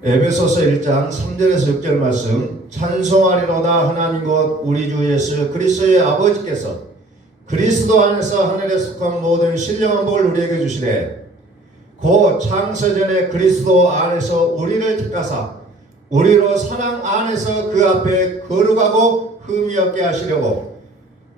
에베소서 1장 3절에서 6절 말씀. 찬송하리로다 하나님 곧 우리 주 예수 그리스도의 아버지께서 그리스도 안에서 하늘에 속한 모든 신령한 복을 우리에게 주시되 곧 창세전에 그리스도 안에서 우리를 택하사 우리로 사랑 안에서 그 앞에 거룩하고 흠이 없게 하시려고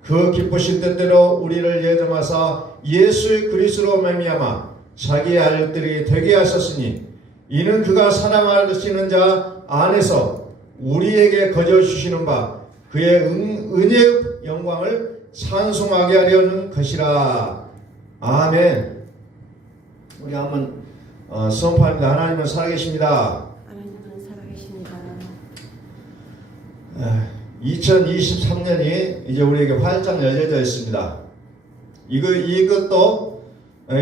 그 기쁘신 뜻대로 우리를 예정하사 예수의 그리스도로 말미암아 자기의 아들들이 되게 하셨으니 이는 그가 사랑하시는 자 안에서 우리에게 거저 주시는 바 그의 은혜의 영광을 찬송하게 하려는 것이라. 아멘. 우리 한번 선포합니다. 하나님은 살아계십니다. 하나님은 살아계십니다. 2023년이 이제 우리에게 활짝 열려져 있습니다. 이것도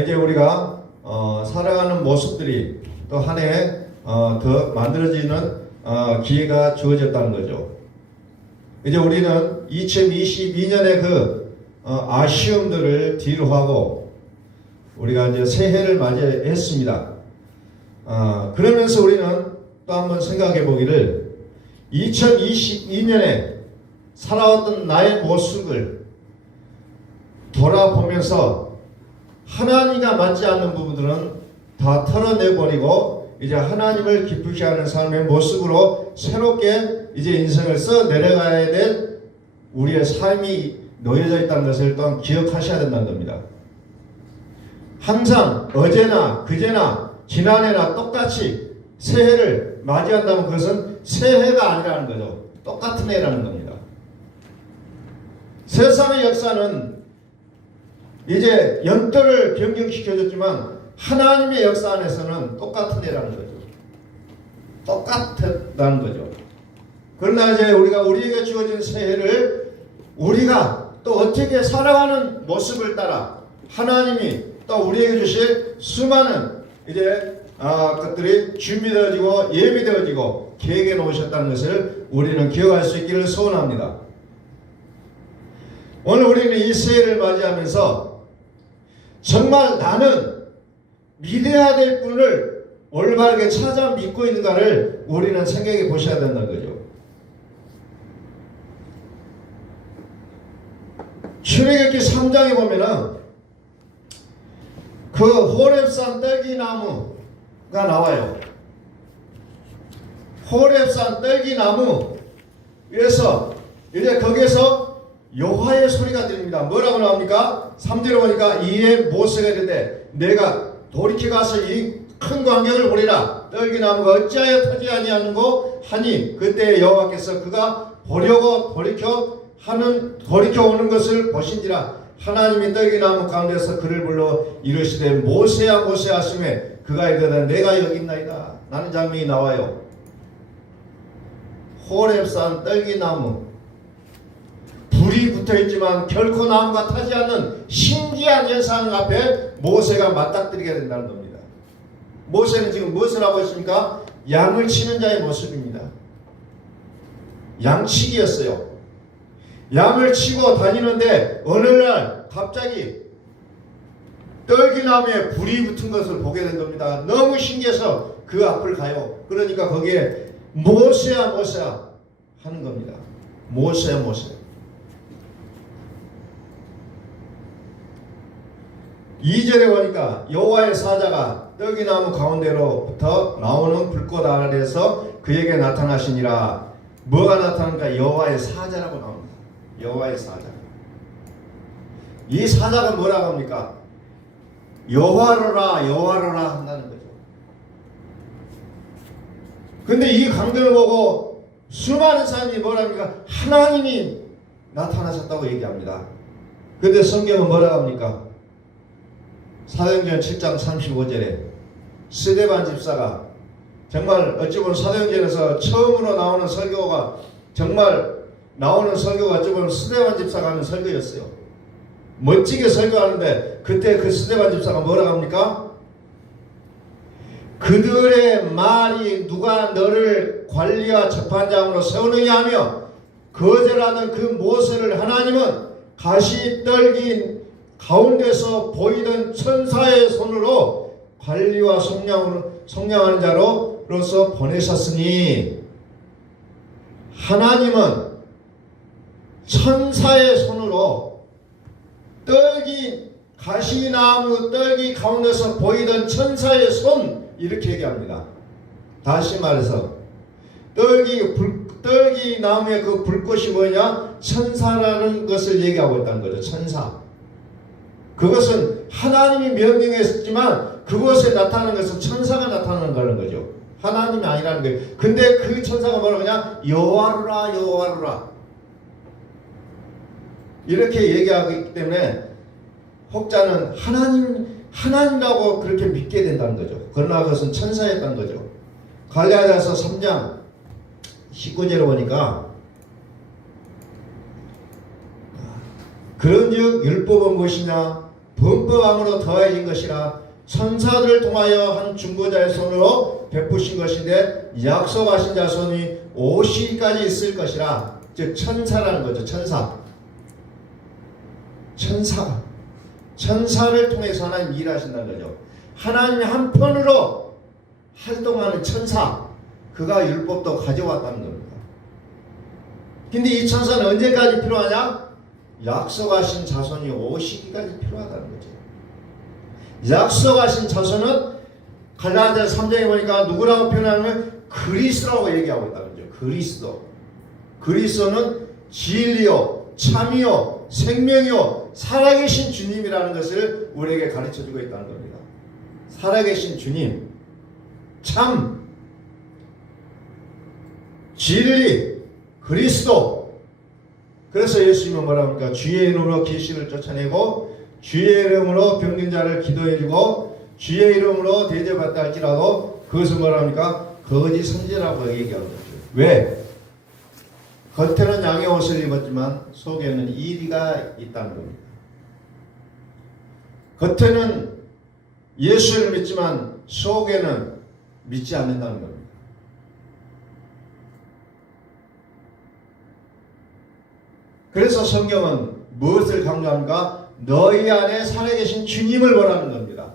이제 우리가 살아가는 모습들이 또 한 해 더 만들어지는 기회가 주어졌다는 거죠. 이제 우리는 2022년의 그 아쉬움들을 뒤로 하고 우리가 이제 새해를 맞이했습니다. 그러면서 우리는 또 한번 생각해 보기를 2022년에 살아왔던 나의 모습을 돌아보면서 하나님과 맞지 않는 부분들은 다 털어내버리고 이제 하나님을 기쁘게 하는 삶의 모습으로 새롭게 이제 인생을 써 내려가야 될 우리의 삶이 놓여져 있다는 것을 또한 기억하셔야 된다는 겁니다. 항상 어제나 그제나 지난해나 똑같이 새해를 맞이한다면 그것은 새해가 아니라는 거죠. 똑같은 해라는 겁니다. 세상의 역사는 이제 연도를 변경시켜줬지만 하나님의 역사 안에서는 똑같은 해라는 거죠. 똑같다는 거죠. 그러나 이제 우리에게 주어진 새해를 우리가 또 어떻게 살아가는 모습을 따라 하나님이 또 우리에게 주실 수많은 이제 것들이 준비되어지고 예비되어지고 계획해 놓으셨다는 것을 우리는 기억할 수 있기를 소원합니다. 오늘 우리는 이 새해를 맞이하면서 정말 나는 믿어야 될 분을 올바르게 찾아 믿고 있는가를 우리는 생각해 보셔야 된다는 거죠. 출애굽기 3장에 보면은 그 호렙산 떨기나무가 나와요. 호렙산 떨기나무에서 이제 거기에서 여호와의 소리가 들립니다. 뭐라고 나옵니까? 3절에 보니까 이에 모세가 이르되 내가 돌이켜 가서 이 큰 광경을 보리라. 떨기나무가 어찌하여 터지 아니하는고 하니 그때 여호와께서 그가 보려고 돌이켜 오는 것을 보신지라. 하나님이 떨기나무 가운데서 그를 불러 이르시되 모세야 모세야 하시매 그가 이르되 내가 여기 있나이다. 라는 장면이 나와요. 호렙산 떨기나무 불이 붙어있지만 결코 나무가 타지 않는 신기한 현상 앞에 모세가 맞닥뜨리게 된다는 겁니다. 모세는 지금 무엇을 하고 있습니까? 양을 치는 자의 모습입니다. 양치기였어요. 양을 치고 다니는데 어느 날 갑자기 떨기나무에 불이 붙은 것을 보게 된 겁니다. 너무 신기해서 그 앞을 가요. 그러니까 거기에 모세야 모세야 하는 겁니다. 모세야 모세야. 2절에 보니까 여호와의 사자가 떨기나무 가운데로부터 나오는 불꽃 아래에서 그에게 나타나시니라. 뭐가 나타나는가? 여호와의 사자라고 나옵니다. 여호와의 사자. 이 사자가 뭐라고 합니까? 여호와로라 여호와로라 한다는 거죠. 근데 이 광경을 보고 수많은 사람이 뭐랍니까? 하나님이 나타나셨다고 얘기합니다. 근데 성경은 뭐라고 합니까? 사도행전 7장 35절에 스데반 집사가 정말 어찌 보면 사도행전에서 처음으로 나오는 설교가 어찌 보면 스데반 집사가 하는 설교였어요. 멋지게 설교하는데 그때 그 스데반 집사가 뭐라고 합니까? 그들의 말이 누가 너를 관리와 재판장으로 세우느냐 하며 거절하는 그 모세를 하나님은 가시 떨긴 가운데서 보이던 천사의 손으로 관리와 성량하는 자로 사도로서 보내셨으니 하나님은 천사의 손으로 떨기 가시나무 떨기 가운데서 보이던 천사의 손 이렇게 얘기합니다. 다시 말해서 떨기 나무의 그 불꽃이 뭐냐? 천사라는 것을 얘기하고 있다는 거죠. 천사. 그것은 하나님이 명령했지만 그것에 나타나는 것은 천사가 나타나는 거죠. 하나님이 아니라는 거예요. 근데 그 천사가 뭐라고 하냐? 여호와루라 여호와루라 이렇게 얘기하기 때문에 혹자는 하나님이라고 그렇게 믿게 된다는 거죠. 그러나 그것은 천사였다는 거죠. 갈라디아서 3장 19절에 보니까 그런즉 율법은 무엇이냐? 범법함으로 더해진 것이라 천사들을 통하여 한 중보자의 손으로 베푸신 것인데 약속하신 자손이 오시기까지 있을 것이라. 즉 천사라는 거죠. 천사를 통해서 하나님 일하신다는 거죠. 하나님이 한편으로 활동하는 천사, 그가 율법도 가져왔다는 겁니다. 근데 이 천사는 언제까지 필요하냐? 약속하신 자손이 오시기까지 필요하다는 거죠. 약속하신 자손은 갈라디아 3장에 보니까 누구라고 표현하면 그리스도라고 얘기하고 있다는 거죠. 그리스도는 진리요, 참이요, 생명이요, 살아계신 주님이라는 것을 우리에게 가르쳐주고 있다는 겁니다. 살아계신 주님, 참, 진리, 그리스도. 그래서 예수님은 뭐라고 합니까? 주의 이름으로 귀신을 쫓아내고 주의 이름으로 병든 자를 기도해주고 주의 이름으로 대접받다 할지라도 그것은 뭐라 합니까? 거짓 선지라고 얘기하는 거죠. 왜? 겉에는 양의 옷을 입었지만 속에는 이리가 있다는 겁니다. 겉에는 예수를 믿지만 속에는 믿지 않는다는 겁니다. 그래서 성경은 무엇을 강조합니까? 너희 안에 살아계신 주님을 보라는 겁니다.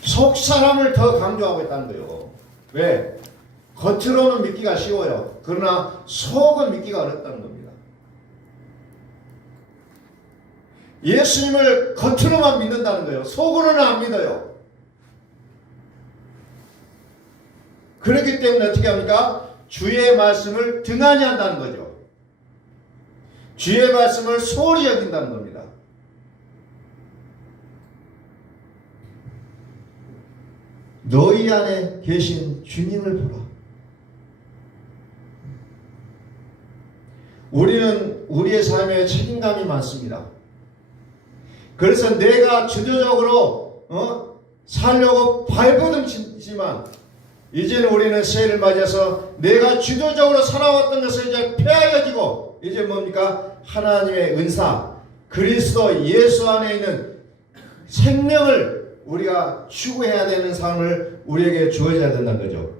속 사람을 더 강조하고 있다는 거예요. 왜? 겉으로는 믿기가 쉬워요. 그러나 속은 믿기가 어렵다는 겁니다. 예수님을 겉으로만 믿는다는 거예요. 속으로는 안 믿어요. 그렇기 때문에 어떻게 합니까? 주의 말씀을 등한히 한다는 거죠. 주의 말씀을 소홀히 여긴다는 겁니다. 너희 안에 계신 주님을 보라. 우리는 우리의 삶에 책임감이 많습니다. 그래서 내가 주도적으로 살려고 발버둥치지만 이제는 우리는 새해를 맞이해서 내가 주도적으로 살아왔던 것을 이제 폐하여지고 이제 뭡니까? 하나님의 은사, 그리스도 예수 안에 있는 생명을 우리가 추구해야 되는 삶을 우리에게 주어져야 된다는 거죠.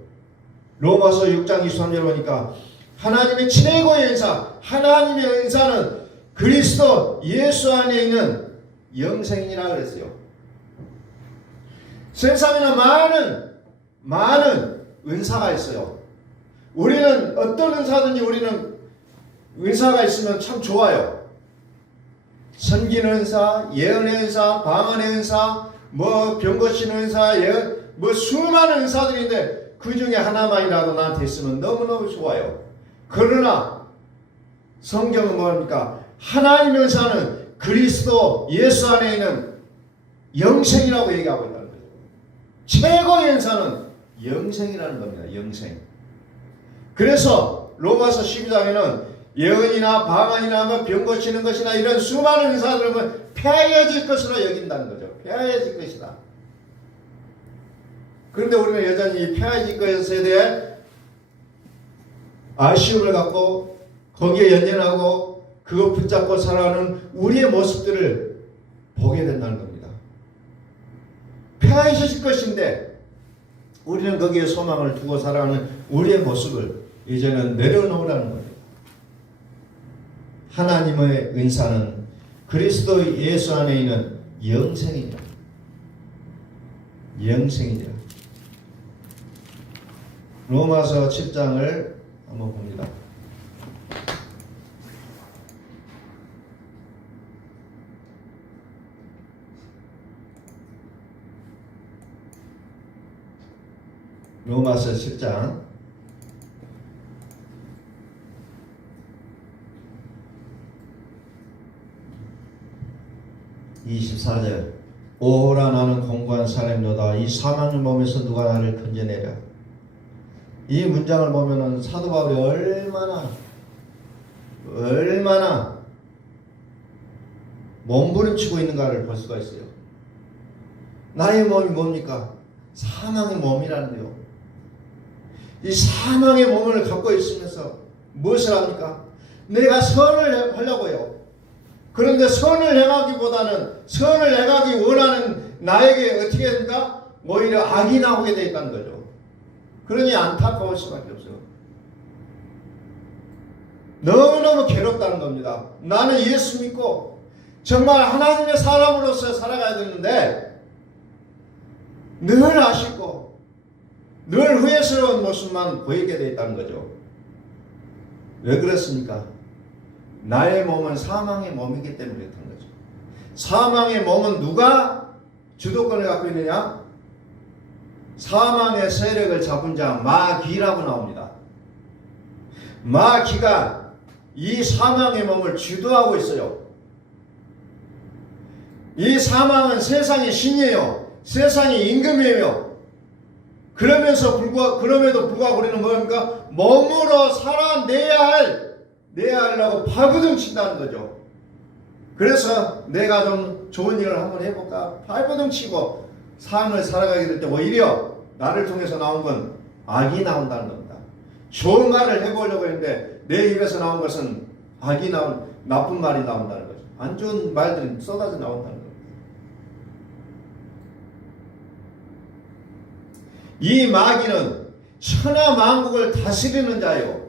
로마서 6장 23절 보니까 하나님의 최고의 은사, 하나님의 은사는 그리스도 예수 안에 있는 영생이라고 그랬어요. 세상에는 많은 은사가 있어요. 우리는 어떤 은사든지 우리는 은사가 있으면 참 좋아요. 선기는 은사, 예언의 은사, 방언의 은사, 병 고치는 은사, 수많은 은사들인데 그 중에 하나만이라도 나한테 있으면 너무너무 좋아요. 그러나 성경은 뭡니까? 하나님의 은사는 그리스도 예수 안에 있는 영생이라고 얘기하고 있다는 거죠. 최고의 은사는 영생이라는 겁니다. 영생. 그래서 로마서 12장에는 예언이나 방언이나 병 고치는 것이나 이런 수많은 은사들은 폐하여질 것으로 여긴다는 거죠. 폐하여질 것이다. 그런데 우리는 여전히 폐하여질 것에 대해 아쉬움을 갖고 거기에 연연하고 그거 붙잡고 살아가는 우리의 모습들을 보게 된다는 겁니다. 폐하여질 것인데 우리는 거기에 소망을 두고 살아가는 우리의 모습을 이제는 내려놓으라는 겁니다. 하나님의 은사는 그리스도 예수 안에 있는 영생이다. 영생이다. 로마서 7장을 한번 봅니다. 로마서 7장 24절. 오라 나는 공고한 사람이로다. 이 사망의 몸에서 누가 나를 건져내랴. 이 문장을 보면은 사도 바울이 얼마나 몸부림치고 있는가를 볼 수가 있어요. 나의 몸이 뭡니까? 사망의 몸이라는데요. 이 사망의 몸을 갖고 있으면서 무엇을 합니까? 내가 선을 하려고 해요. 그런데 선을 행하기보다는 선을 행하기 원하는 나에게 어떻게 됩니까? 오히려 악이 나오게 되어 있다는 거죠. 그러니 안타까울 수밖에 없어요. 너무너무 괴롭다는 겁니다. 나는 예수 믿고 정말 하나님의 사람으로서 살아가야 되는데 늘 아쉽고 늘 후회스러운 모습만 보이게 되어 있다는 거죠. 왜 그렇습니까? 나의 몸은 사망의 몸이기 때문에 그렇다는 거죠. 사망의 몸은 누가 주도권을 갖고 있느냐? 사망의 세력을 잡은 자 마귀라고 나옵니다. 마귀가 이 사망의 몸을 주도하고 있어요. 이 사망은 세상의 신이에요. 세상의 임금이에요. 그럼에도 불구하고 우리는 뭡니까? 몸으로 내야 하려고 발버둥 친다는 거죠. 그래서 내가 좀 좋은 일을 한번 해볼까? 발버둥 치고 삶을 살아가게 될 때 오히려 나를 통해서 나온 건 악이 나온다는 겁니다. 좋은 말을 해보려고 했는데 내 입에서 나온 것은 나쁜 말이 나온다는 거죠. 안 좋은 말들이 쏟아져 나온다는 겁니다. 이 마귀는 천하만국을 다스리는 자예요.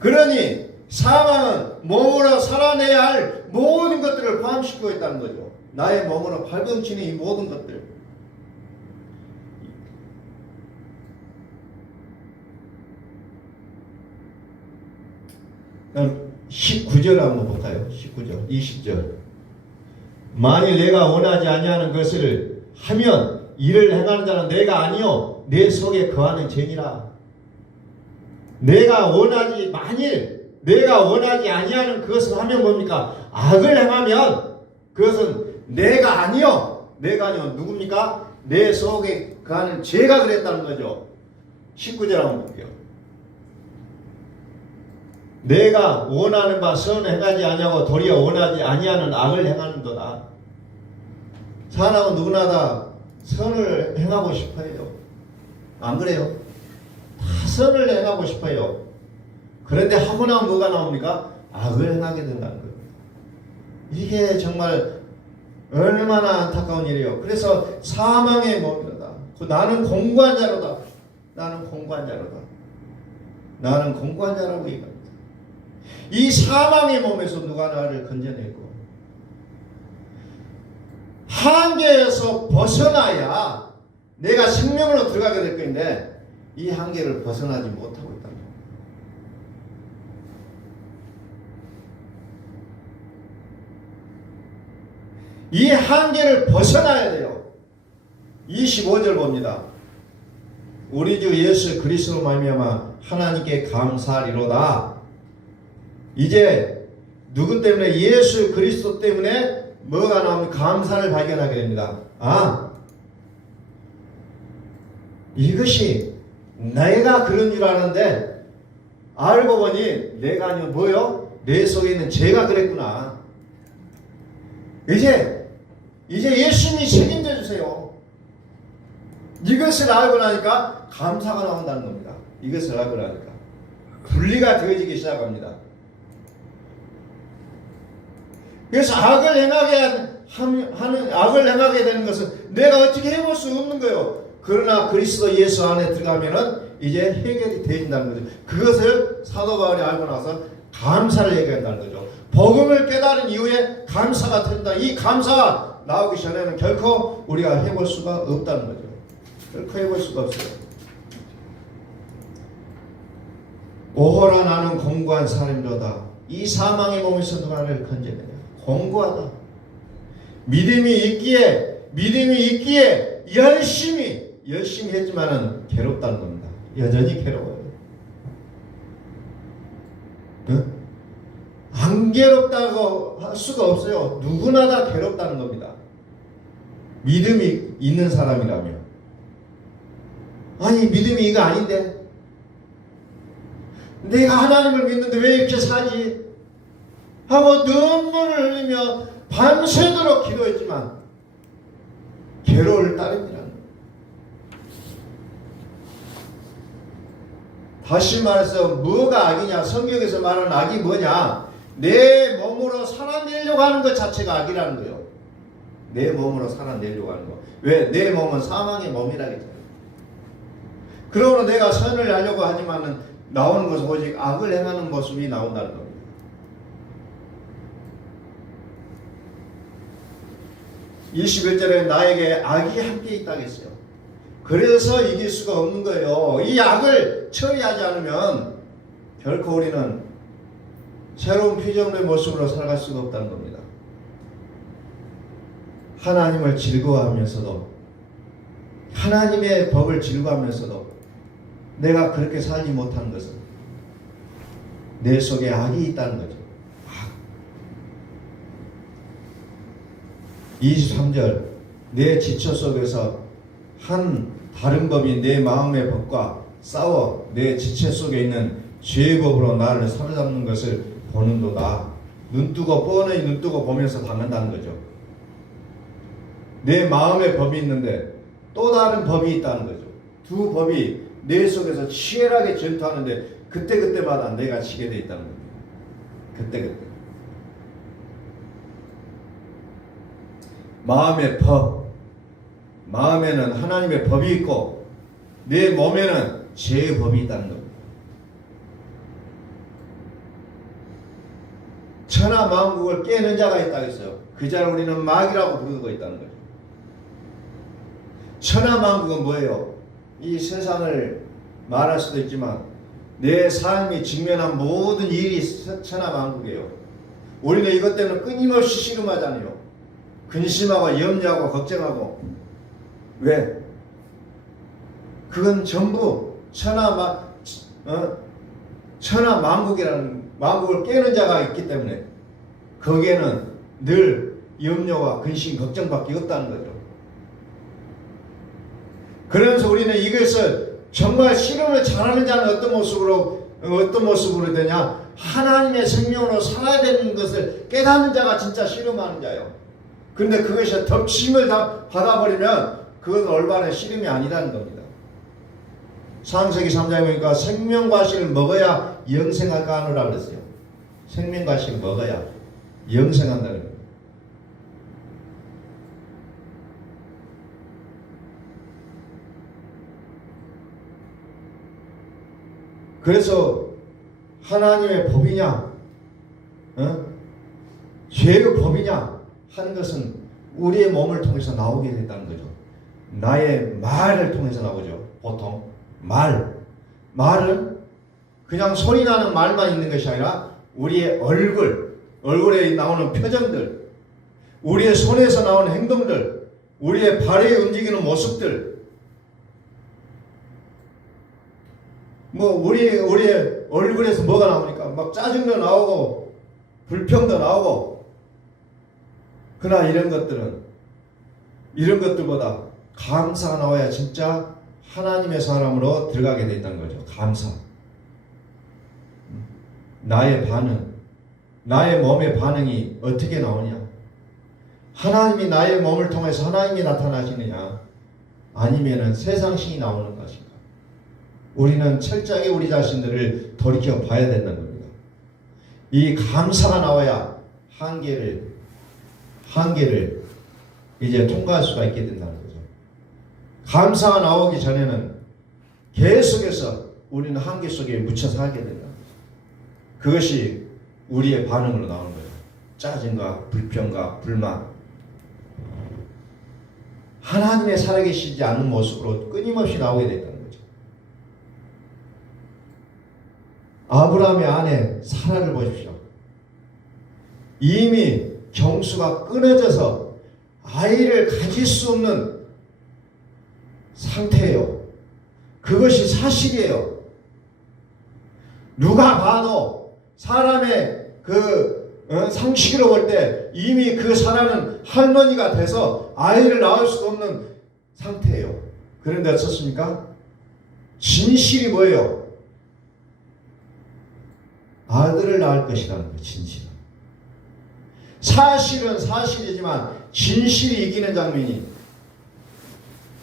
그러니 사망은 몸으로 살아내야 할 모든 것들을 포함시키고 있다는 거죠. 나의 몸으로 발버둥치는 이 모든 것들. 그럼 19절 한번 볼까요? 19절, 20절. 만일 내가 원하지 아니하는 것을 하면 이를 행하는 자는 내가 아니요 내 속에 거하는 죄니라. 만일 내가 원하지 아니하는 그것을 하면 뭡니까? 악을 행하면 그것은 내가 아니요 누굽니까? 내 속에 거하는 죄가 그랬다는 거죠. 19절 한번 볼게요. 내가 원하는 바 선을 행하지 아니하고 도리어 원하지 아니하는 악을 행하는도다. 사람은 누구나 다 선을 행하고 싶어요. 안 그래요? 다 선을 행하고 싶어요. 그런데 하고 나면 뭐가 나옵니까? 악을 행하게 된다는 거예요. 이게 정말 얼마나 안타까운 일이에요. 그래서 사망의 몸이로다. 나는 공고한 자로다. 나는 공고한 자라고 얘기합니다. 이 사망의 몸에서 누가 나를 건져내고 한계에서 벗어나야 내가 생명으로 들어가게 될 것인데 이 한계를 벗어나지 못하고 있다. 이 한계를 벗어나야 돼요. 25절 봅니다. 우리 주 예수 그리스도로 말미암아 하나님께 감사하리로다. 이제 누구 때문에? 예수 그리스도 때문에 뭐가 나오면 감사를 발견하게 됩니다. 이것이 내가 그런 줄 아는데 알고 보니 내가 아니고 뭐요? 내 속에 있는 죄가 그랬구나. 이제 예수님이 책임져 주세요. 이것을 알고 나니까 감사가 나온다는 겁니다. 이것을 알고 나니까 분리가 되어지기 시작합니다. 그래서 악을 행하게 되는 것은 내가 어떻게 해볼 수 없는 거예요. 그러나 그리스도 예수 안에 들어가면은 이제 해결이 되어진다는 거죠. 그것을 사도 바울이 알고 나서 감사를 얘기한다는 거죠. 복음을 깨달은 이후에 감사가 터진다. 이 감사가 나오기 전에는 결코 우리가 해볼 수가 없다는 거죠. 결코 해볼 수가 없어요. 오호라 나는 공고한 사람이로다. 이 사망의 몸에서 누가 나를 건져내냐. 공고하다. 믿음이 있기에 열심히 했지만은 괴롭다는 겁니다. 여전히 괴로워요. 응? 안 괴롭다고 할 수가 없어요. 누구나 다 괴롭다는 겁니다. 믿음이 있는 사람이라면. 아니 믿음이 이거 아닌데 내가 하나님을 믿는데 왜 이렇게 사지? 하고 눈물을 흘리며 밤새도록 기도했지만 괴로울 따름이라는 거예요. 다시 말해서 뭐가 악이냐? 성경에서 말하는 악이 뭐냐? 내 몸으로 살아내려고 하는 것 자체가 악이라는 거예요. 내 몸으로 살아내려고 하는 거. 왜? 내 몸은 사망의 몸이라 했잖아요. 그러므로 내가 선을 하려고 하지만은 나오는 것은 오직 악을 행하는 모습이 나온다는 겁니다. (21절에) 나에게 악이 함께 있다고 했어요. 그래서 이길 수가 없는 거예요. 이 악을 처리하지 않으면 결코 우리는 새로운 피조물의 모습으로 살아갈 수가 없다는 겁니다. 하나님을 즐거워하면서도, 하나님의 법을 즐거워하면서도 내가 그렇게 살지 못하는 것은 내 속에 악이 있다는 거죠. 악. 23절 내 지체 속에서 한 다른 법이 내 마음의 법과 싸워 내 지체 속에 있는 죄의 법으로 나를 사로잡는 것을 보는도다. 뻔히 눈뜨고 보면서 당한다는 거죠. 내 마음의 법이 있는데 또 다른 법이 있다는 거죠. 두 법이 내 속에서 치열하게 전투하는데 그때마다 내가 지게 돼 있다는 겁니다. 그때. 마음의 법. 마음에는 하나님의 법이 있고 내 몸에는 죄의 법이 있다는 겁니다. 천하 만국을 깨는 자가 있다고 했어요. 그 자를 우리는 마귀라고 부르고 있다는 거죠. 천하 만국은 뭐예요? 이 세상을 말할 수도 있지만 내 삶이 직면한 모든 일이 천하 만국이에요. 우리는 이것 때문에 끊임없이 씨름하잖아요. 근심하고 염려하고 걱정하고. 왜? 그건 전부 천하 만국이라는 만국을 깨는 자가 있기 때문에 거기에는 늘 염려와 근심, 걱정밖에 없다는 거죠. 그러면서 우리는 이것을 정말 실험을 잘하는 자는 어떤 모습으로 되냐? 하나님의 생명으로 살아야 되는 것을 깨닫는 자가 진짜 실험하는 자예요. 그런데 그것이 덮침을 받아버리면 그건 올바른 실험이 아니라는 겁니다. 창세기 3장에 보니까 생명과실을 먹어야 영생할까 하느라 그랬어요. 생명과실을 먹어야 영생한다는 거예요. 그래서 하나님의 법이냐, 죄의 법이냐 하는 것은 우리의 몸을 통해서 나오게 됐다는 거죠. 나의 말을 통해서 나오죠. 보통 말은 그냥 소리 나는 말만 있는 것이 아니라 우리의 얼굴에 나오는 표정들, 우리의 손에서 나오는 행동들, 우리의 발에 움직이는 모습들, 우리의 얼굴에서 뭐가 나오니까 막 짜증도 나오고 불평도 나오고. 그러나 이런 것들보다 감사가 나와야 진짜 하나님의 사람으로 들어가게 된다는 거죠. 감사. 나의 반응, 나의 몸의 반응이 어떻게 나오냐? 하나님이 나의 몸을 통해서 하나님이 나타나시느냐? 아니면은 세상신이 나오는 것인가? 우리는 철저하게 우리 자신들을 돌이켜 봐야 된다는 겁니다. 이 감사가 나와야 한계를 이제 통과할 수가 있게 된다는 거죠. 감사가 나오기 전에는 계속해서 우리는 한계 속에 묻혀 살게 된다는 거죠. 그것이 우리의 반응으로 나오는 거예요. 짜증과 불평과 불만. 하나님의 살아계시지 않는 모습으로 끊임없이 나오게 된다는 거죠. 아브라함의 아내 사라를 보십시오. 이미 경수가 끊어져서 아이를 가질 수 없는 상태예요. 그것이 사실이에요. 누가 봐도 사람의 상식으로 볼 때 이미 그 사람은 할머니가 돼서 아이를 낳을 수 없는 상태예요. 그런데 어떻습니까? 진실이 뭐예요? 아들을 낳을 것이라는 거예요. 진실은. 사실은 사실이지만 진실이 이기는 장면이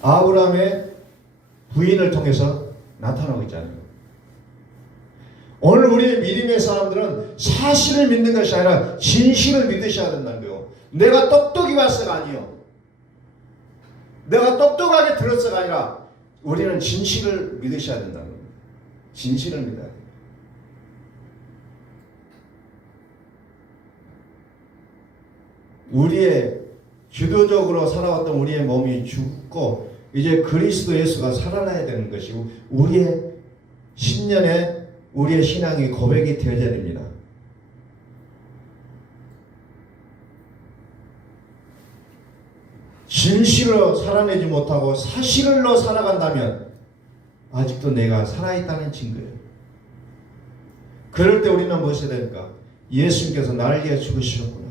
아브라함의 부인을 통해서 나타나고 있잖아요. 오늘 우리 믿음의 사람들은 사실을 믿는 것이 아니라 진실을 믿으셔야 된다는 거예요. 내가 똑똑히 봤어가 아니요. 내가 똑똑하게 들었어가 아니라 우리는 진실을 믿으셔야 된다는 거예요. 진실을 믿어야 돼요. 우리의 주도적으로 살아왔던 우리의 몸이 죽고 이제 그리스도 예수가 살아나야 되는 것이고 우리의 신년에 우리의 신앙이 고백이 되어야 됩니다. 진실로 살아내지 못하고 사실로 살아간다면 아직도 내가 살아있다는 증거예요. 그럴 때 우리는 무엇이 됩니까? 예수님께서 나를 위해 죽으셨구나.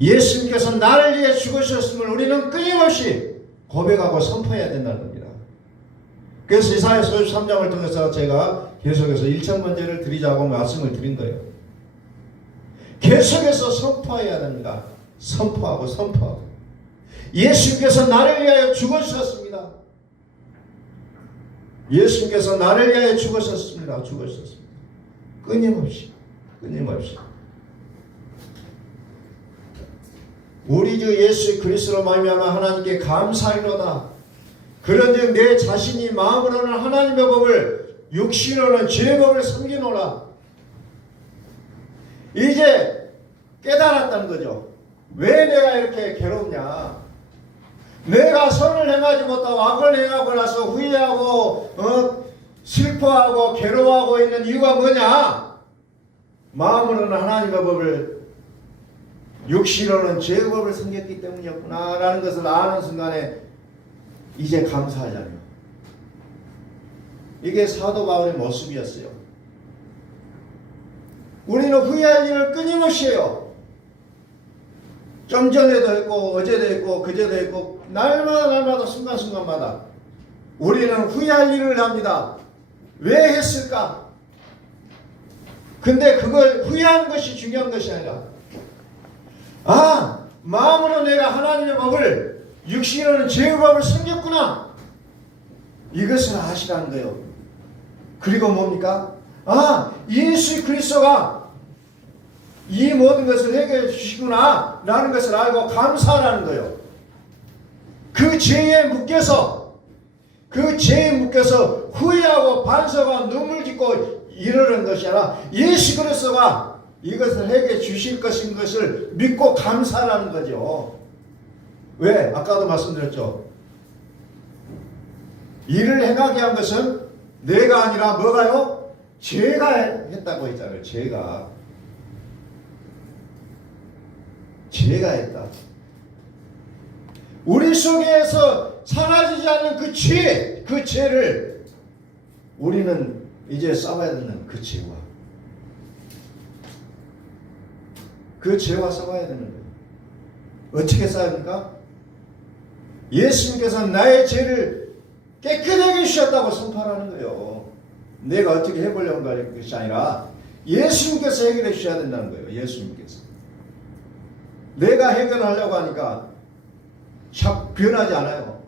예수님께서 나를 위해 죽으셨음을 우리는 끊임없이 고백하고 선포해야 된다는 겁니다. 그래서 이사야서 53장을 통해서 제가 계속해서 1,000번째를 드리자고 말씀을 드린 거예요. 계속해서 선포해야 됩니다. 선포하고 선포하고. 예수님께서 나를 위하여 죽으셨습니다. 예수님께서 나를 위하여 죽으셨습니다. 죽으셨습니다. 끊임없이 끊임없이. 우리 주 예수 그리스도로 말미암아 하나님께 감사하리로다. 그런즉 내 자신이 마음으로는 하나님의 법을 육신으로는 죄의 법을 섬기노라. 이제 깨달았다는 거죠. 왜 내가 이렇게 괴롭냐? 내가 선을 행하지 못하고 악을 행하고 나서 후회하고 슬퍼하고 괴로워하고 있는 이유가 뭐냐? 마음으로는 하나님의 법을 육신으로는 죄의 법을 섬겼기 때문이었구나 라는 것을 아는 순간에 이제 감사하잖아요. 이게 사도 바울의 모습이었어요. 우리는 후회할 일을 끊임없이 해요. 좀 전에도 했고 어제도 했고 그제도 했고 날마다 순간순간마다 우리는 후회할 일을 합니다. 왜 했을까? 근데 그걸 후회하는 것이 중요한 것이 아니라 마음으로 내가 하나님의 법을 육신으로는 죄의 법을 섬겼구나. 이것을 아시라는 거예요. 그리고 뭡니까? 예수 그리스도가 이 모든 것을 해결해 주시구나 라는 것을 알고 감사하라는 거예요. 그 죄에 묶여서 후회하고 반성하고 눈물 짓고 이러는 것이 아니라 예수 그리스도가 이것을 해결해 주실 것인 것을 믿고 감사하라는 거죠. 왜? 아까도 말씀드렸죠. 일을 행하게 한 것은 내가 아니라 뭐가요? 죄가 했다고 했잖아요. 죄가 했다. 우리 속에서 사라지지 않는 그 죄를 우리는 이제 싸워야 되는 그 죄와 싸워야 되는 거예요. 어떻게 싸웁니까? 예수님께서 나의 죄를 깨끗하게 해주셨다고 선포하는 거예요. 내가 어떻게 해보려고 하는 것이 아니라 예수님께서 해결해 주셔야 된다는 거예요. 예수님께서. 내가 해결하려고 하니까 참 변하지 않아요.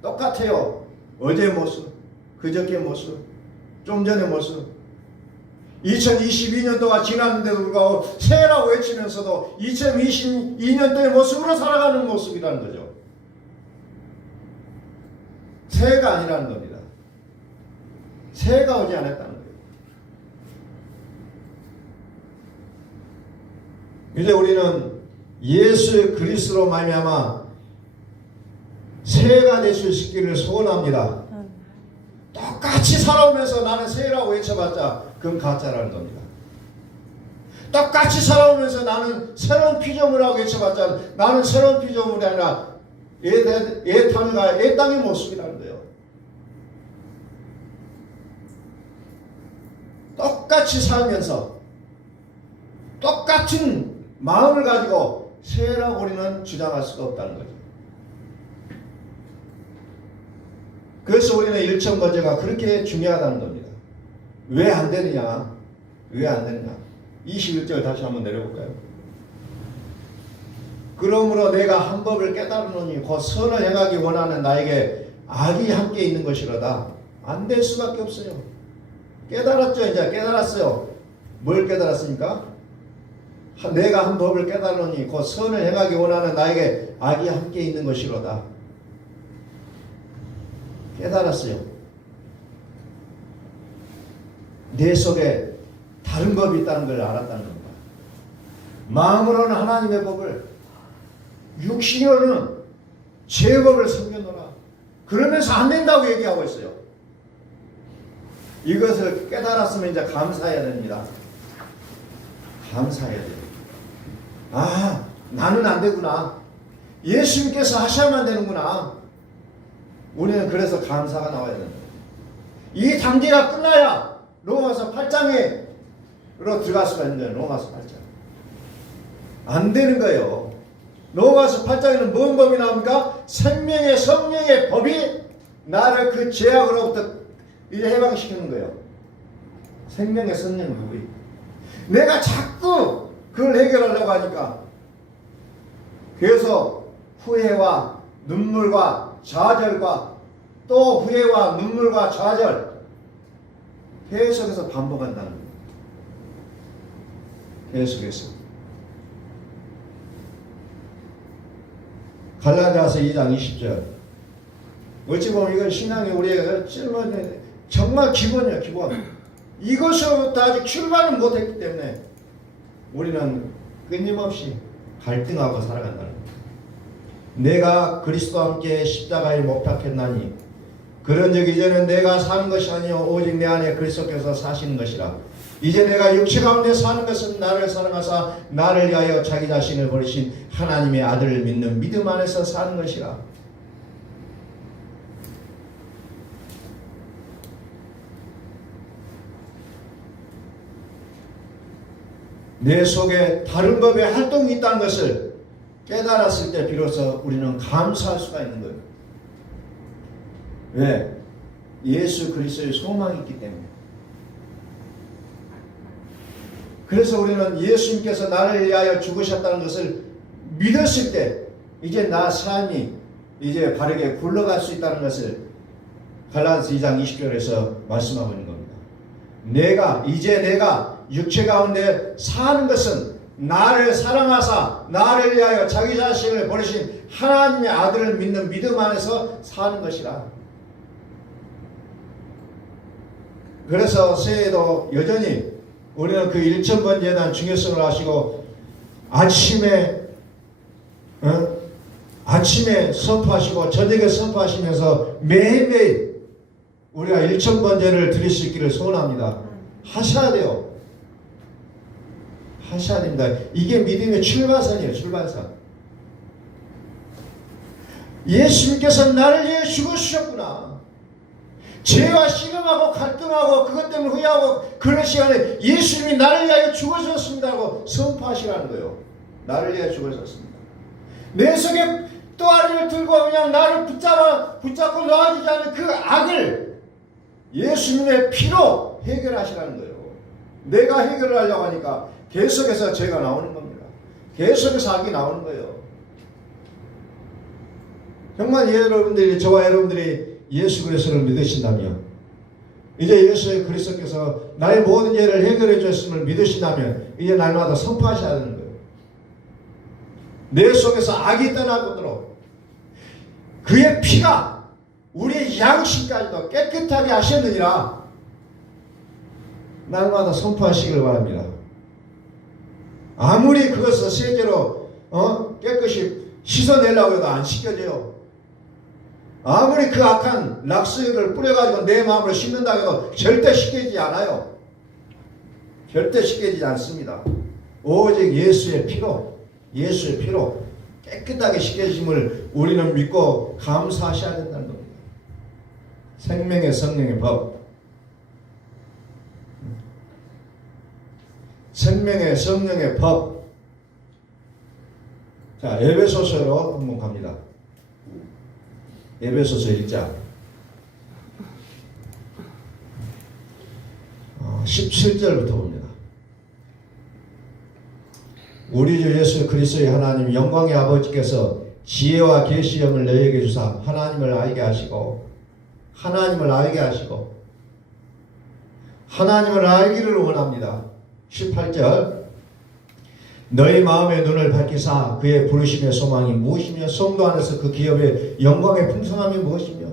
똑같아요. 어제의 모습, 그저께의 모습, 좀 전의 모습. 2022년도가 지났는데도 불구하고 새해라고 외치면서도 2022년도의 모습으로 살아가는 모습이라는 거죠. 새해가 아니라는 겁니다. 새해가 오지 않았다는 거예요. 이제 우리는 예수 그리스도로 말미암아 새해가 될 수 있기를 소원합니다. 똑같이 살아오면서 나는 새라고 외쳐봤자 그건 가짜라는 겁니다. 똑같이 살아오면서 나는 새로운 피조물이라고 외쳐봤자 나는 새로운 피조물이 아니라 애 땅의 모습이라는 거예요. 똑같이 살면서 똑같은 마음을 가지고 새라고 우리는 주장할 수가 없다는 거죠. 그래서 우리는 일천번제가 그렇게 중요하다는 겁니다. 왜 안 되느냐? 왜 안 되느냐? 21절 다시 한번 내려볼까요? 그러므로 내가 한 법을 깨달으노니 곧 선을 행하기 원하는 나에게 악이 함께 있는 것이로다. 안 될 수밖에 없어요. 깨달았죠? 이제 깨달았어요. 뭘 깨달았습니까? 내가 한 법을 깨달으니 곧 선을 행하기 원하는 나에게 악이 함께 있는 것이로다. 깨달았어요. 내 속에 다른 법이 있다는 걸 알았다는 겁니다. 마음으로는 하나님의 법을, 육신으로는 죄의 법을 섬겨놓으라. 그러면서 안 된다고 얘기하고 있어요. 이것을 깨달았으면 이제 감사해야 됩니다. 감사해야 돼요. 아, 나는 안 되구나. 예수님께서 하셔야만 되는구나. 우리는 그래서 감사가 나와야 됩니다. 이 단계가 끝나야 로마서 8장으로 들어갈 수가 있는 거예요. 로마서 8장. 안 되는 거예요. 로마서 8장에는 뭔 법이 나옵니까? 생명의 성령의 법이 나를 그 죄악으로부터 이제 해방시키는 거예요. 생명의 성령의 법이. 내가 자꾸 그걸 해결하려고 하니까 그래서 후회와 눈물과 좌절과 또 후회와 눈물과 좌절 계속해서 반복한다는 거예요. 계속해서. 갈라디아서 2장 20절. 어찌 보면 이건 신앙이 우리에게 정말 기본이에요. 기본. 이것으로부터 아직 출발을 못했기 때문에 우리는 끊임없이 갈등하고 살아간다는 거예요. 내가 그리스도와 함께 십자가에 못 박혔나니 그런즉 이제는 내가 사는 것이 아니요 오직 내 안에 그리스도께서 사시는 것이라. 이제 내가 육체 가운데 사는 것은 나를 사랑하사 나를 위하여 자기 자신을 버리신 하나님의 아들을 믿는 믿음 안에서 사는 것이라. 내 속에 다른 법의 활동이 있다는 것을 깨달았을 때 비로소 우리는 감사할 수가 있는 거예요. 왜? 예수 그리스도의 소망이 있기 때문에. 그래서 우리는 예수님께서 나를 위하여 죽으셨다는 것을 믿었을 때 이제 나 삶이 이제 바르게 굴러갈 수 있다는 것을 갈라디아서 2장 20절에서 말씀하고 있는 겁니다. 내가 육체 가운데 사는 것은 나를 사랑하사 나를 위하여 자기 자신을 버리신 하나님의 아들을 믿는 믿음 안에서 사는 것이라. 그래서 새해에도 여전히 우리는 그 일천번제에 대한 중요성을 아시고 아침에 선포하시고 저녁에 선포하시면서 매일매일 우리가 일천번제를 드릴 수 있기를 소원합니다. 하셔야 돼요. 하셔야 됩니다. 이게 믿음의 출발선이에요. 출발선. 예수님께서 나를 위해 죽으셨구나. 죄와 씨름하고 갈등하고 그것 때문에 후회하고 그런 시간에 예수님이 나를 위하여 죽으셨습니다라고 선포하시라는 거예요. 나를 위하여 죽으셨습니다. 내 속에 또아리를 들고 그냥 나를 붙잡고 놓아주지 않는 그 악을 예수님의 피로 해결하시라는 거예요. 내가 해결을 하려고 하니까 계속해서 죄가 나오는 겁니다. 계속해서 악이 나오는 거예요. 정말 저와 여러분들이 예수 그리스도를 믿으신다면, 이제 예수 그리스도께서 나의 모든 죄를 해결해 주셨음을 믿으신다면 이제 날마다 선포하셔야 되는 거예요. 내 속에서 악이 떠나도록 그의 피가 우리의 양심까지도 깨끗하게 하셨느니라 날마다 선포하시길 바랍니다. 아무리 그것을 세제로 깨끗이 씻어내려고 해도 안 씻겨져요. 아무리 그 악한 락스를 뿌려가지고 내 마음으로 심는다고 해도 절대 씻겨지지 않아요. 절대 씻겨지지 않습니다. 오직 예수의 피로 깨끗하게 씻겨짐을 우리는 믿고 감사하셔야 된다는 겁니다. 생명의 성령의 법, 생명의 성령의 법. 자, 에베소서로 한번 갑니다. 에베소서 1장 17절부터 봅니다. 우리 주 예수 그리스도의 하나님 영광의 아버지께서 지혜와 계시형을 너희에게 주사 하나님을 알게 하시고 하나님을 알기를 원합니다. 18절 너희 마음의 눈을 밝히사 그의 부르심의 소망이 무엇이며 성도 안에서 그 기업의 영광의 풍성함이 무엇이며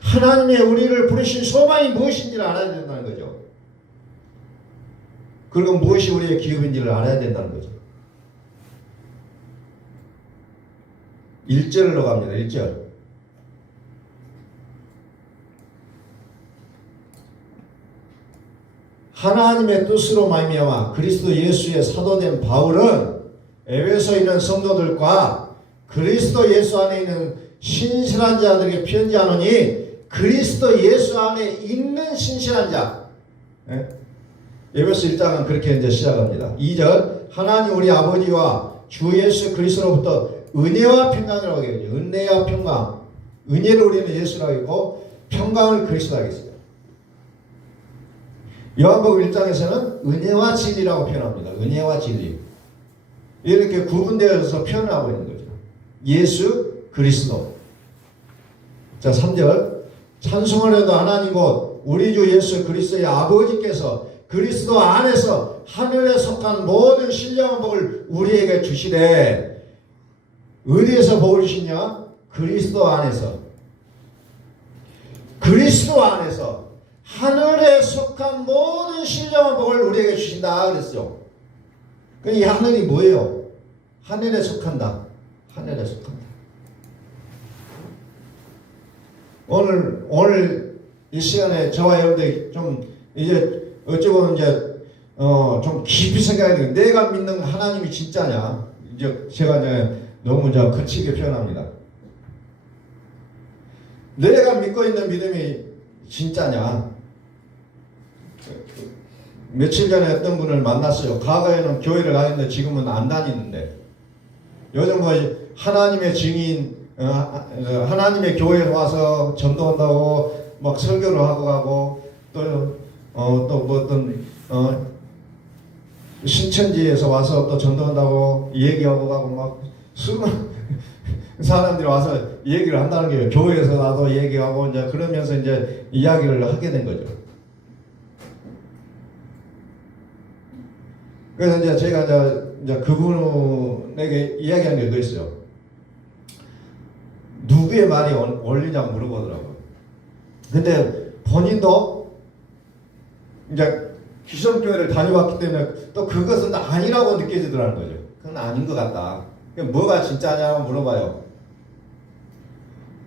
하나님의 우리를 부르신 소망이 무엇인지를 알아야 된다는 거죠. 그리고 무엇이 우리의 기업인지를 알아야 된다는 거죠. 1절로 갑니다. 1절 하나님의 뜻으로 말미암아 그리스도 예수의 사도된 바울은 에베소에 있는 성도들과 그리스도 예수 안에 있는 신실한 자들에게 편지하노니 그리스도 예수 안에 있는 신실한 자. 에베소 1장은 그렇게 이제 시작합니다. 2절 하나님 우리 아버지와 주 예수 그리스도로부터 은혜와 평강이라고 얘기해요. 은혜와 평강. 은혜를 우리는 예수라고 했고 평강을 그리스도라고 했어요. 요한복음 1장에서는 은혜와 진리라고 표현합니다. 은혜와 진리. 이렇게 구분되어서 표현하고 있는 거죠. 예수, 그리스도. 자, 3절. 찬송하려도 하나님 곧 우리 주 예수 그리스도의 아버지께서 그리스도 안에서 하늘에 속한 모든 신령한 복을 우리에게 주시되 어디에서 복을 주시냐? 그리스도 안에서. 그리스도 안에서 하늘에 속한 모든 신령한 복을 우리에게 주신다 그랬죠. 이 하늘이 뭐예요? 하늘에 속한다. 하늘에 속한다. 오늘 이 시간에 저와 여러분들 좀 이제 어찌 보면 이제 좀 깊이 생각해야 돼요. 내가 믿는 하나님이 진짜냐? 이제 제가 이제 너무 이제 거칠게 표현합니다. 내가 믿고 있는 믿음이 진짜냐? 며칠 전에 어떤 분을 만났어요. 과거에는 교회를 다녔는데 지금은 안 다니는데 요즘 뭐 하나님의 증인 하나님의 교회에 와서 전도한다고 막 설교를 하고 가고 또 뭐 어떤 신천지에서 와서 또 전도한다고 얘기하고 가고 막 수많은 사람들이 와서 얘기를 한다는 거예요. 교회에서 나도 얘기하고 이제 그러면서 이제 이야기를 하게 된 거죠. 그래서 이제 제가 이제 그분에게 이야기한 게 그랬어요. 누구의 말이 옳으냐고 물어보더라고요. 근데 본인도 이제 기성교회를 다녀왔기 때문에 또 그것은 아니라고 느껴지더라는 거죠. 그건 아닌 것 같다. 뭐가 진짜냐고 물어봐요.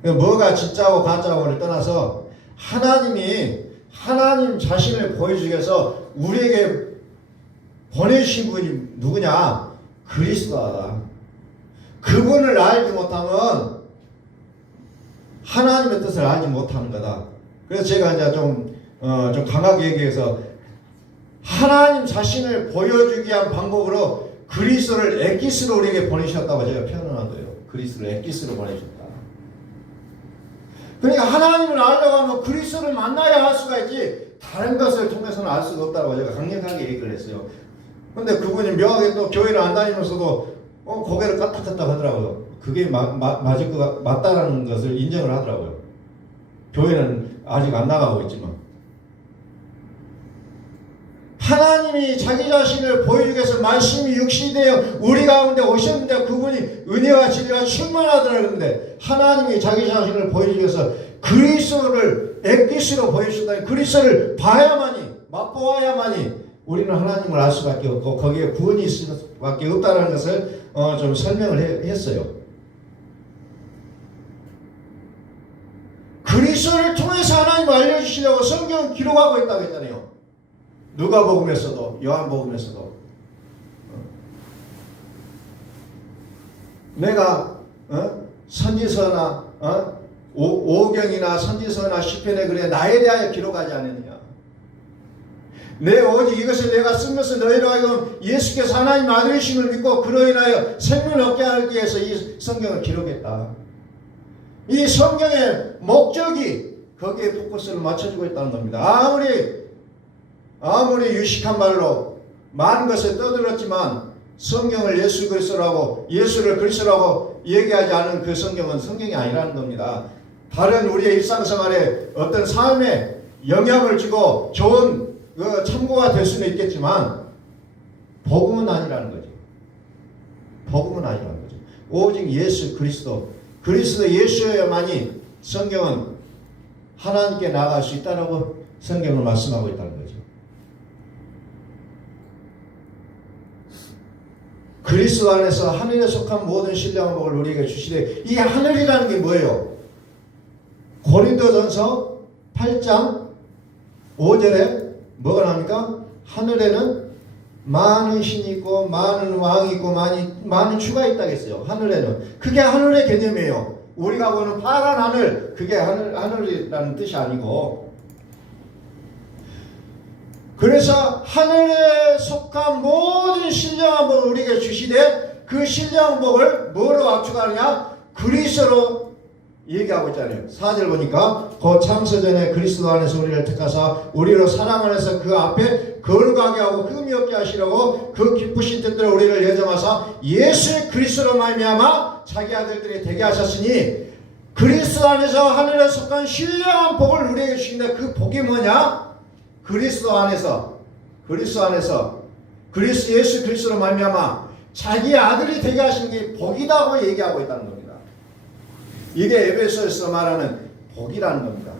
뭐가 진짜고 가짜고를 떠나서 하나님 자신을 보여주기 위해서 우리에게 보내주신 분이 누구냐? 그리스도다. 그분을 알지 못하면 하나님의 뜻을 알지 못하는 거다. 그래서 제가 이제 좀 강하게 얘기해서 하나님 자신을 보여주기 위한 방법으로 그리스도를 엑기스로 우리에게 보내셨다고 제가 표현한 거예요. 그리스도를 엑기스로 보내셨다. 그러니까 하나님을 알려고 하면 그리스도를 만나야 할 수가 있지 다른 것을 통해서는 알 수가 없다고 제가 강력하게 얘기를 했어요. 근데 그분이 묘하게 또 교회를 안 다니면서도 고개를 까딱까딱 하더라고요. 그게 맞다라는 것을 인정을 하더라고요. 교회는 아직 안 나가고 있지만 하나님이 자기 자신을 보여주기 위해서 말씀이 육신이 되어 우리 가운데 오셨는데 그분이 은혜와 진리가 충만하더라. 그런데 하나님이 자기 자신을 보여주기 위해서 그리스도를 엑기스로 보여주셨다니 그리스도를 봐야만이 맛보아야만이 우리는 하나님을 알 수밖에 없고 거기에 구원이 있을 수밖에 없다는 것을 좀 설명을 했어요. 그래서 하나님 알려주시려고 성경을 기록하고 있다고 했잖아요. 누가복음에서도 요한복음에서도. 내가 선지서나 오경이나 선지서나 시편에 그래 나에 대하여 기록하지 않았느냐. 내 오직 이것을 내가 쓴 것은 너희로 하여금 예수께서 하나님 아들이심을 믿고 그로 인하여 생명을 얻게 하기 위해서 이 성경을 기록했다. 이 성경의 목적이 거기에 포커스를 맞춰주고 있다는 겁니다. 아무리 유식한 말로 많은 것을 떠들었지만 성경을 예수 그리스도라고 예수를 그리스도라고 얘기하지 않은 그 성경은 성경이 아니라는 겁니다. 다른 우리의 일상생활에 어떤 삶에 영향을 주고 좋은 참고가 될 수는 있겠지만 복음은 아니라는 거죠. 복음은 아니라는 거죠. 오직 예수 그리스도 예수여야만이 성경은 하나님께 나아갈 수 있다라고 성경을 말씀하고 있다는 거죠. 그리스도 안에서 하늘에 속한 모든 신령한 복을 우리에게 주시되, 이 하늘이라는 게 뭐예요? 고린도전서 8장 5절에 뭐가 나옵니까? 하늘에는 많은 신이 있고 많은 왕이 있고 많은 주가 있다고 했어요. 하늘에는. 그게 하늘의 개념이에요. 우리가 보는 파란 하늘, 그게 하늘이라는 뜻이 아니고. 그래서 하늘에 속한 모든 신령한 복을 우리에게 주시되, 그 신령한 복을 뭐로 압축하느냐? 그리스도로 얘기하고 있잖아요. 4절 보니까 곧 창세전에 그리스도 안에서 우리를 택하사 우리로 사랑 안에서 그 앞에 거룩하게 하고 흠이 없게 하시려고 그 기쁘신 뜻대로 우리를 예정하사 예수 그리스도로 말미암아 자기 아들들이 되게 하셨으니, 그리스도 안에서 하늘에 속한 신령한 복을 우리에게 주신다. 그 복이 뭐냐? 그리스도 안에서 예수 그리스도로 말미암아 자기 아들이 되게 하신 게 복이다고 얘기하고 있다는 겁니다. 이게 에베소에서 말하는 복이라는 겁니다.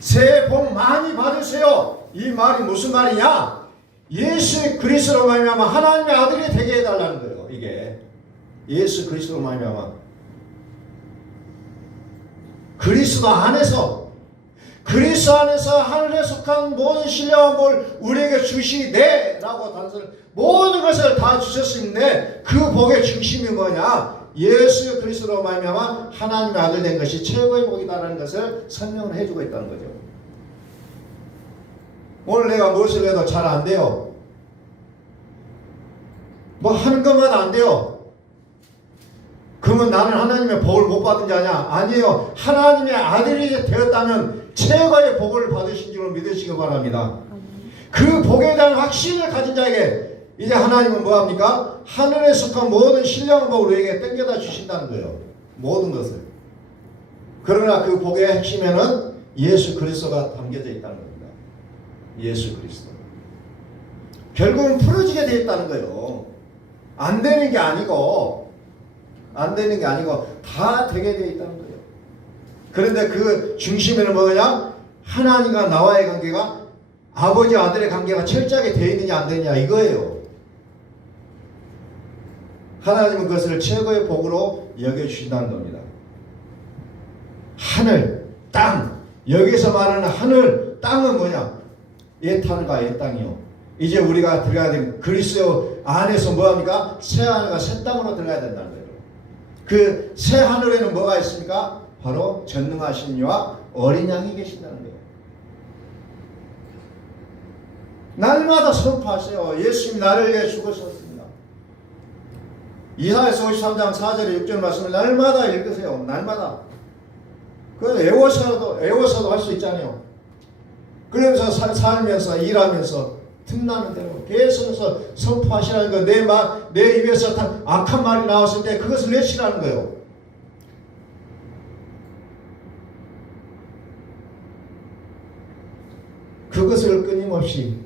새해 복 많이 받으세요. 이 말이 무슨 말이냐? 예수 그리스도로 말미암아 하나님의 아들이 되게 해달라는 거예요. 이게 예수 그리스도로 말미암아 그리스도 안에서 하늘에 속한 모든 신령한 복을 우리에게 주시되 라고 단서를 모든 것을 다 주셨는데, 그 복의 중심이 뭐냐? 예수 그리스도로 말미암아 하나님의 아들 된 것이 최고의 복이다라는 것을 설명을 해주고 있다는 거죠. 오늘 내가 무엇을 해도 잘 안 돼요. 뭐 하는 것만 안 돼요. 그러면 나는 하나님의 복을 못 받은 자냐? 아니에요. 하나님의 아들이 되었다면 최고의 복을 받으신 줄 믿으시기 바랍니다. 그 복에 대한 확신을 가진 자에게 이제 하나님은 뭐합니까? 하늘에 속한 모든 신령한 복을 우리에게 땡겨다 주신다는 거예요. 모든 것을. 그러나 그 복의 핵심에는 예수 그리스도가 담겨져 있다는 겁니다. 예수 그리스도. 결국은 풀어지게 되어 있다는 거예요. 안 되는 게 아니고 다 되게 되어 있다는 거예요. 그런데 그 중심에는 뭐냐? 하나님과 나와의 관계가, 아버지 아들의 관계가 철저하게 되어 있느냐 안 되느냐 이거예요. 하나님은 그것을 최고의 복으로 여겨주신다는 겁니다. 하늘, 땅. 여기서 말하는 하늘, 땅은 뭐냐? 옛하늘과 옛땅이요. 이제 우리가 들어가야 되는 그리스도 안에서 뭐합니까? 새 하늘과 새 땅으로 들어가야 된다는 거예요. 그 새 하늘에는 뭐가 있습니까? 바로 전능하신 이와 어린 양이 계신다는 거예요. 날마다 선포하세요. 예수님이 나를 위해 죽으셨습니다. 이사야서 53장 4절에 6절 말씀을 날마다 읽으세요. 날마다. 그래서 애워서도 할 수 있잖아요. 그러면서 살면서 일하면서 틈나는 대로 계속해서 선포하시라는 거. 내 입에서 악한 말이 나왔을 때 그것을 외치라는 거예요. 그것을 끊임없이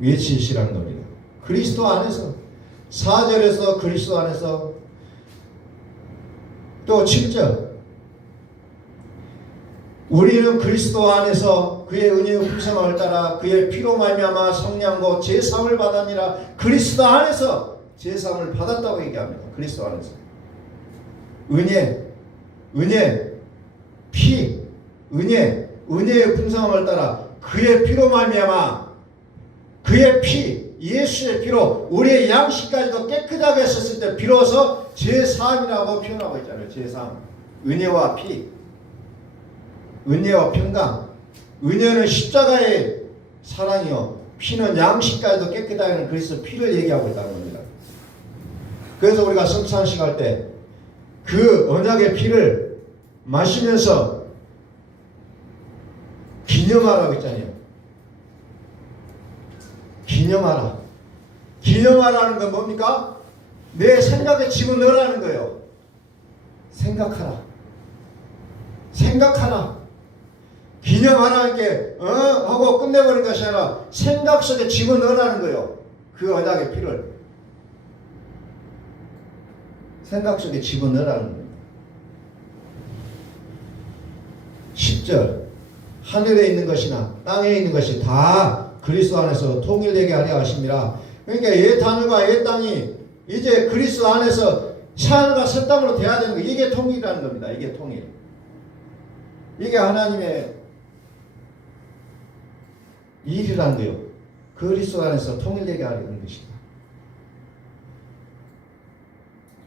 외치시라는 겁니다. 그리스도 안에서. 4절에서 그리스도 안에서, 또 7절 우리는 그리스도 안에서 그의 은혜의 풍성함을 따라 그의 피로 말미암아 성량과 제사함을 받았니라. 그리스도 안에서 제사함을 받았다고 얘기합니다. 그리스도 안에서 은혜, 피, 은혜, 은혜의 풍성함을 따라 그의 피로 말미암아 그의 피 예수의 피로 우리의 양식까지도 깨끗하게 했었을 때 비로소 제3이라고 표현하고 있잖아요. 제3 은혜와 피 은혜와 평강 은혜는 십자가의 사랑이요 피는 양식까지도 깨끗하게 하는 그리스도 피를 얘기하고 있다는 겁니다. 그래서 우리가 성찬식 할 때 그 언약의 피를 마시면서 기념하라고 했잖아요. 기념하라. 기념하라는 건 뭡니까? 내 생각에 집어넣으라는 거예요. 생각하라. 생각하라. 기념하라는 게 하고 끝내버린 것이 아니라 생각 속에 집어넣으라는 거예요. 그 언약의 피를 생각 속에 집어넣으라는 거예요. 10절 하늘에 있는 것이나 땅에 있는 것이 다 그리스도 안에서 통일되게 하려 하심이라. 그러니까 옛 하늘과 옛 땅이 이제 그리스도 안에서 새하늘과 새 땅으로 돼야 되는 거예요. 이게 통일이라는 겁니다. 이게 통일. 이게 하나님의 일이라는 거예요. 그리스도 안에서 통일되게 하려는 것이다.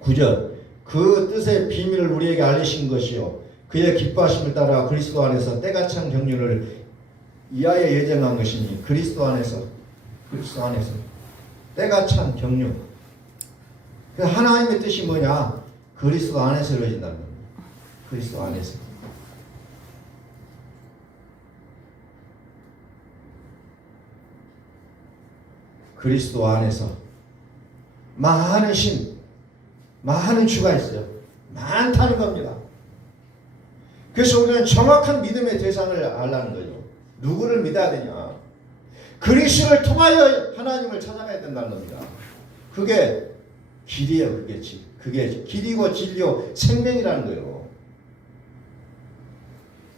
9절 그 뜻의 비밀을 우리에게 알리신 것이요 그의 기뻐하심을 따라 그리스도 안에서 때가 찬 경륜을 이하여 예정한 것이니 그리스도 안에서 때가 찬 경륜. 하나님의 뜻이 뭐냐? 그리스도 안에서 이루어진다는 겁니다. 그리스도 안에서. 그리스도 안에서 많은 신, 많은 주가 있어요. 많다는 겁니다. 그래서 우리는 정확한 믿음의 대상을 알라는 거죠. 누구를 믿어야 되냐? 그리스도를 통하여 하나님을 찾아가야 된다는 겁니다. 그게 길이에요. 그게 길이고 진리요 생명이라는 거예요.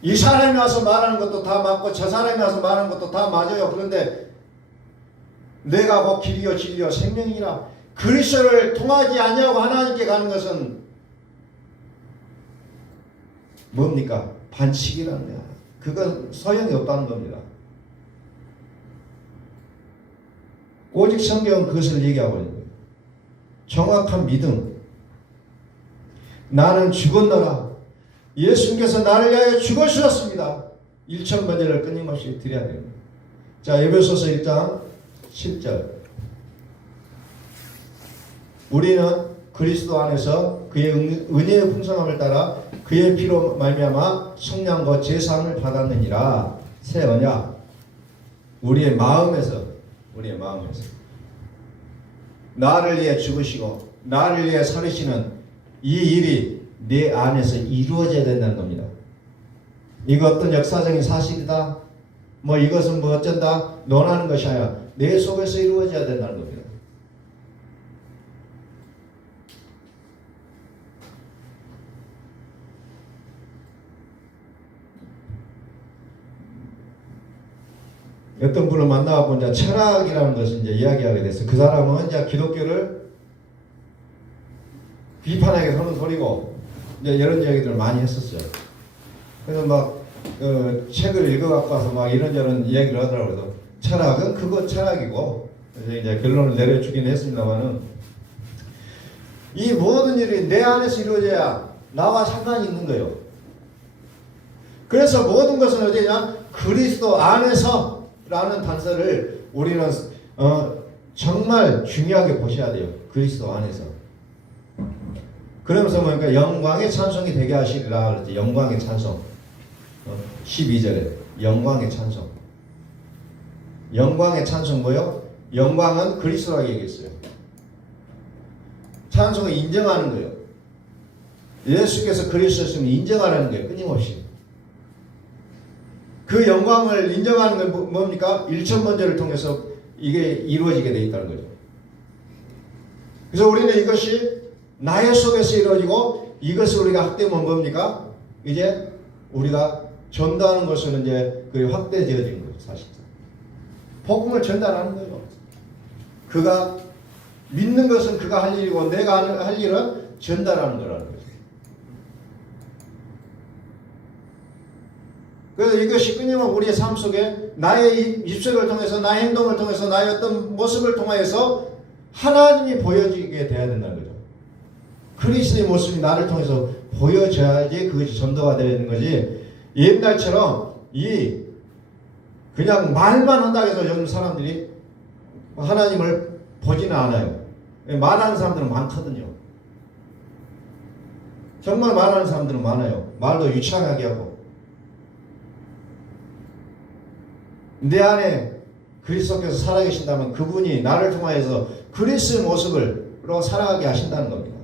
이 사람이 와서 말하는 것도 다 맞고 저 사람이 와서 말하는 것도 다 맞아요. 그런데 내가 곧 길이요 진리요 생명이라. 그리스도를 통하지 않냐고 하나님께 가는 것은 뭡니까? 반칙이라는 거야. 그건 소용이 없다는 겁니다. 오직 성경은 그것을 얘기하고 있는 거예요. 정확한 믿음. 나는 죽었노라. 예수님께서 나를 위하여 죽으셨습니다. 1,000번째를 끊임없이 드려야 됩니다. 자, 에베소서 1장 10절. 우리는 그리스도 안에서 그의 은혜의 풍성함을 따라 그의 피로 말미암아 속량과 제사함을 받았느니라. 새 언약. 우리의 마음에서 나를 위해 죽으시고 나를 위해 살으시는 이 일이 내 안에서 이루어져야 된다는 겁니다. 이거 어떤 역사적인 사실이다, 뭐 이것은 뭐 어쩐다 논하는 것이 아니라 내 속에서 이루어져야 된다는 겁니다. 어떤 분을 만나고 이제 철학이라는 것을 이제 이야기하게 됐어요. 그 사람은 이제 기독교를 비판하게 하는 소리고 이제 이런 이야기들을 많이 했었어요. 그래서 막 책을 읽어갖고 와서 막 이런저런 이야기를 하더라고요. 그래서 철학은 그거 철학이고 그래서 이제 결론을 내려주긴 했습니다만은 이 모든 일이 내 안에서 이루어져야 나와 상관이 있는 거예요. 그래서 모든 것은 어디냐? 그리스도 안에서 라는 단서를 우리는 정말 중요하게 보셔야 돼요. 그리스도 안에서. 그러면서 뭐니까 영광의 찬송이 되게 하시리라 그랬지. 영광의 찬송. 12절에 영광의 찬송. 영광의 찬송 뭐요? 영광은 그리스도라고 얘기했어요. 찬송을 인정하는 거예요. 예수께서 그리스도였으면 인정하라는 거예요. 끊임없이. 그 영광을 인정하는 건 뭡니까? 1,000번째를 통해서 이게 이루어지게 되어 있다는 거죠. 그래서 우리는 이것이 나의 속에서 이루어지고 이것을 우리가 확대하면 뭡니까? 이제 우리가 전도하는 것은 이제 그게 확대되어지는 거죠. 사실상. 복음을 전달하는 거예요. 그가 믿는 것은 그가 할 일이고 내가 할 일은 전달하는 거라는 거죠. 그래서 이것이 끊임없이 우리의 삶 속에 나의 입술을 통해서, 나의 행동을 통해서, 나의 어떤 모습을 통하여서 하나님이 보여지게 돼야 된다는 거죠. 그리스도의 모습이 나를 통해서 보여져야지 그것이 전도가 되는 거지. 옛날처럼 그냥 말만 한다고 해서 요즘 사람들이 하나님을 보지는 않아요. 말하는 사람들은 많거든요. 정말 말하는 사람들은 많아요. 말도 유창하게 하고. 내 안에 그리스도께서 살아계신다면 그분이 나를 통하여서 그리스도의 모습으로 살아가게 하신다는 겁니다.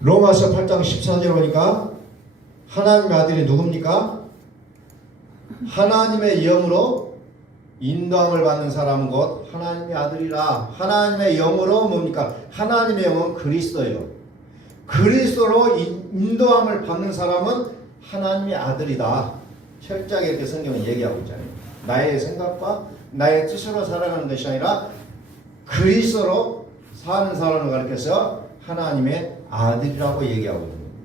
로마서 8장 14절 보니까 하나님의 아들이 누굽니까? 하나님의 영으로 인도함을 받는 사람은 곧 하나님의 아들이라. 하나님의 영으로 뭡니까? 하나님의 영은 그리스도예요. 그리스도로 인도함을 받는 사람은 하나님의 아들이다. 철저하게 이렇게 성경은 얘기하고 있잖아요. 나의 생각과 나의 뜻으로 살아가는 것이 아니라 그리스도로 사는 사람을 가리켜서 하나님의 아들이라고 얘기하고 있는 겁니다.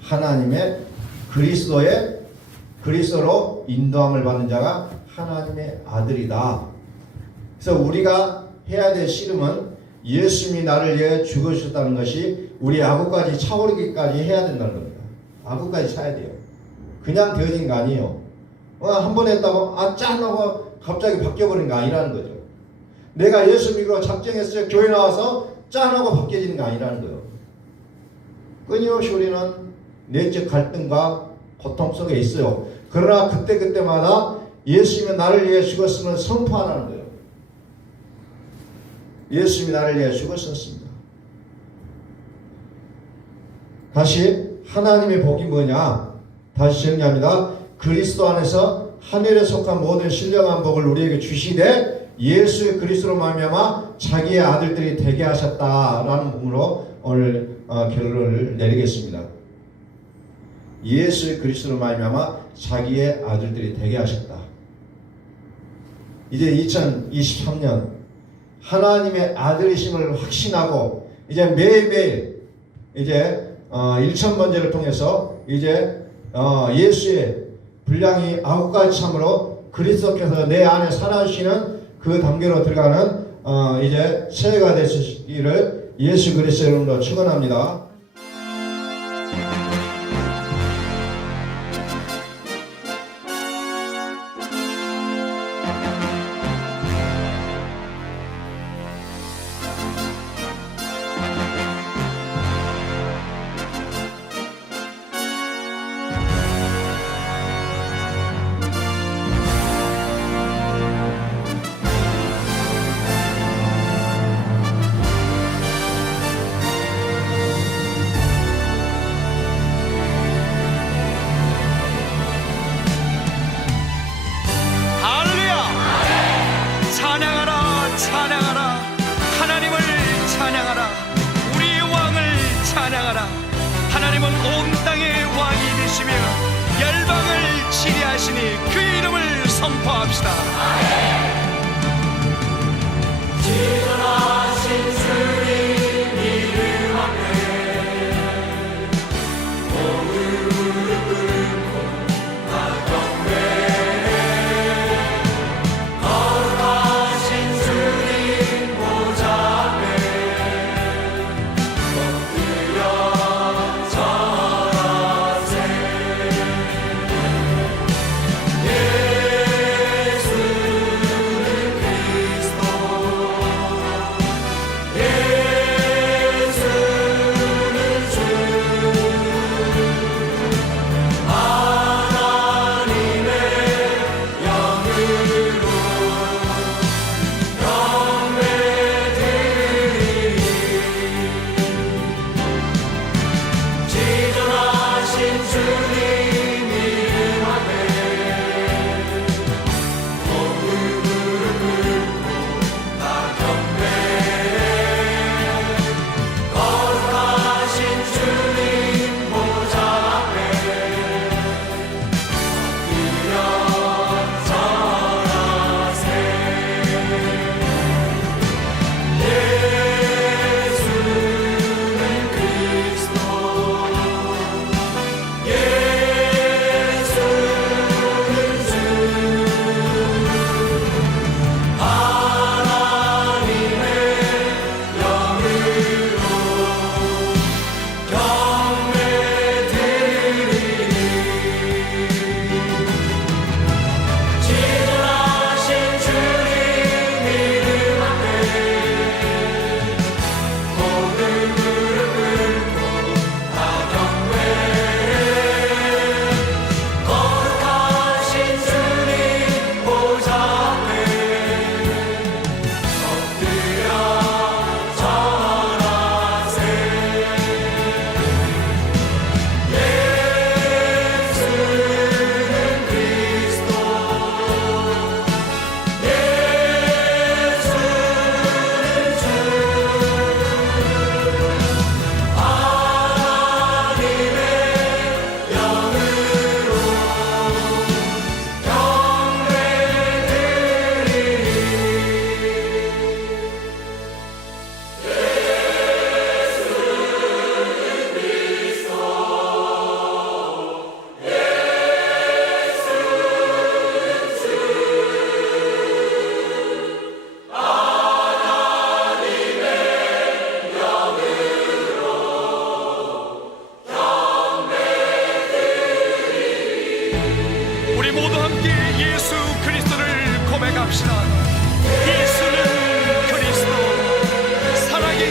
하나님의 그리스도로 인도함을 받는 자가 하나님의 아들이다. 그래서 우리가 해야 될 씨름은 예수님이 나를 위해 죽으셨다는 것이 우리 악구까지 차오르기까지 해야 된다는 겁니다. 악구까지 차야 돼요. 그냥 되어진 거 아니에요. 한 번 했다고 짠하고 갑자기 바뀌어버리는 거 아니라는 거죠. 내가 예수 믿고 작정해서 교회 나와서 짠하고 바뀌어지는 거 아니라는 거예요. 끊임없이 우리는 내적 갈등과 고통 속에 있어요. 그러나 그때마다 예수님이 나를 위해 죽었음을 선포하라는 거예요. 예수님이 나를 위해 죽었었습니다. 다시 하나님의 복이 뭐냐? 다시 정리합니다. 그리스도 안에서 하늘에 속한 모든 신령한 복을 우리에게 주시되 예수의 그리스도로 말미암아 자기의 아들들이 되게 하셨다라는 부분으로 오늘 결론을 내리겠습니다. 예수의 그리스도로 말미암아 자기의 아들들이 되게 하셨다. 이제 2023년 하나님의 아들이심을 확신하고 이제 매일매일 이제 1000번제를 통해서 이제 예수의 분량이 9가지 참으로 그리스도께서 내 안에 살아주시는 그 단계로 들어가는 이제 새해가 되시기를 예수 그리스도의 이름으로 축원합니다. 하나님은 온 땅의 왕이 되시며 열방을 치리하시니 그 이름을 선포합시다. 지존하신 주님 이름 앞에 모두 무릎 꿇고 다 경배해. 거룩하신 주님 보좌 앞에 엎드려 예수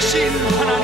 크신 하나님